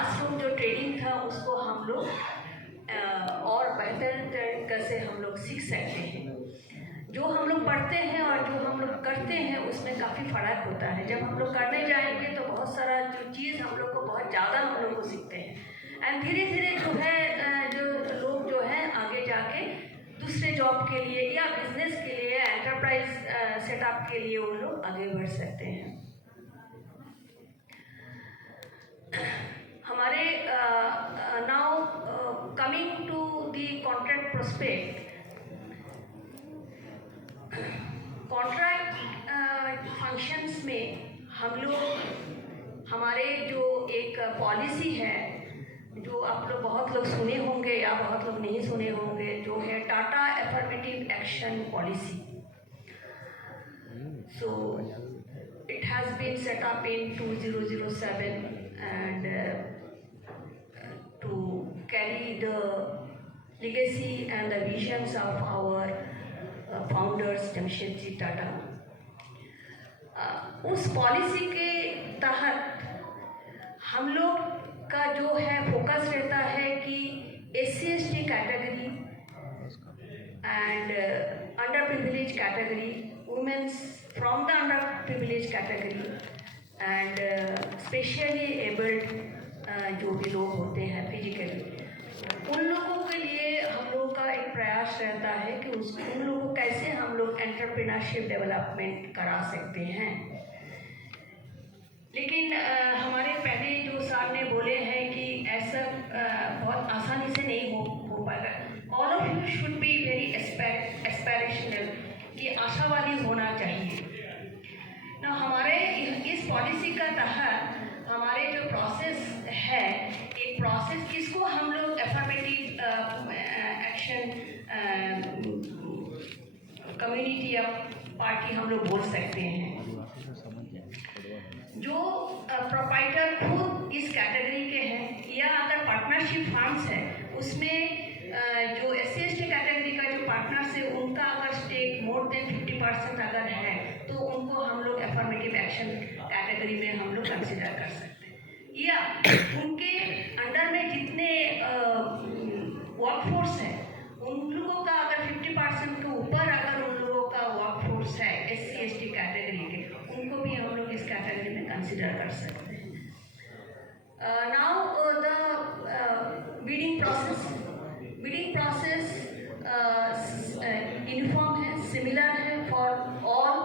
Classroom जो training था उसको हम लोग और बेहतर तरीके से हम लोग सीख सकते हैं। जो हम लोग पढ़ते हैं और जो हम लोग करते हैं उसमें काफ़ी फ़र्क होता है। जब हम लोग करने जाएंगे तो बहुत सारा जो चीज़ हम लोग को बहुत ज़्यादा हम लोग को सीखते हैं एंड धीरे धीरे जो है जो लोग जो है आगे जाके दूसरे जॉब के लिए या बिजनेस के लिए या एंटरप्राइज सेटअप के लिए उन लोग आगे बढ़ सकते हैं। हमारे now coming to the contract prospect, contract functions में हम लोग हमारे जो एक पॉलिसी है जो आप लोग बहुत लोग सुने होंगे या बहुत लोग नहीं सुने होंगे, जो है Tata affirmative action policy. So it has been set up in 2007 and to carry the legacy and the visions of our founders Jamshedji Tata. उस पॉलिसी के तहत हम लोग का जो है फोकस रहता है कि SC/ST category and under privilege category, womens from the under privilege category and specially abled जो भी लोग होते हैं फिजिकली, उन लोगों के लिए हम लोग का एक प्रयास रहता है कि उन लोगों को कैसे हम लोग एंटरप्रेन्योरशिप डेवलपमेंट करा सकते हैं। लेकिन हमारे पहले जो साहब ने बोले हैं कि ऐसा बहुत आसानी से नहीं हो पाएगा। All of you should be very aspirational, कि आशावादी होना चाहिए ना। हमारे इस पॉलिसी का तहत हमारे जो प्रोसेस है, एक प्रोसेस इसको हम लोग एफर्मेटिव एक्शन कम्युनिटी या पार्टी हम लोग बोल सकते हैं। जो प्रोप्राइटर खुद इस कैटेगरी के हैं या अगर पार्टनरशिप फंड्स है उसमें जो SC/ST कैटेगरी का जो पार्टनर्स है उनका अगर स्टेक मोर देन 50% अगर है तो उनको हम लोग एफर्मेटिव एक्शन कैटेगरी में हम लोग कंसिडर कर सकते हैं। या उनके अंडर में जितने वर्कफोर्स है उन लोगों का अगर 50% के ऊपर अगर उन लोगों का वर्कफोर्स है SC/ST कैटेगरी के, उनको भी हम लोग इस कैटेगरी में कंसिडर कर सकते हैं। Now the bidding process uniform है, सिमिलर है for all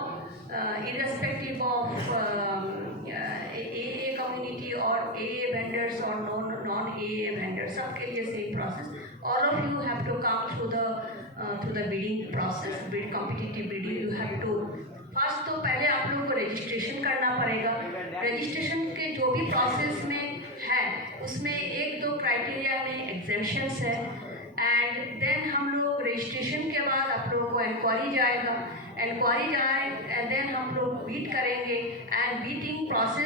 irrespective of AA community और AA वेंडर्स और नॉन AA वेंडर्स, सबके लिए same process. All of you have to come through the bidding process, bid competitive bidding. You have to first तो पहले आप लोगों को रजिस्ट्रेशन करना पड़ेगा। रजिस्ट्रेशन के जो भी प्रोसेस में है उसमें एक दो क्राइटेरिया में एग्जेम्पशंस है एंड देन हम लोग रजिस्ट्रेशन के बाद आप लोगों को इंक्वायरी जाएगा, इंक्वायरी जाए एंड देन हम लोग बीट करेंगे एंड बीटिंग प्रोसेस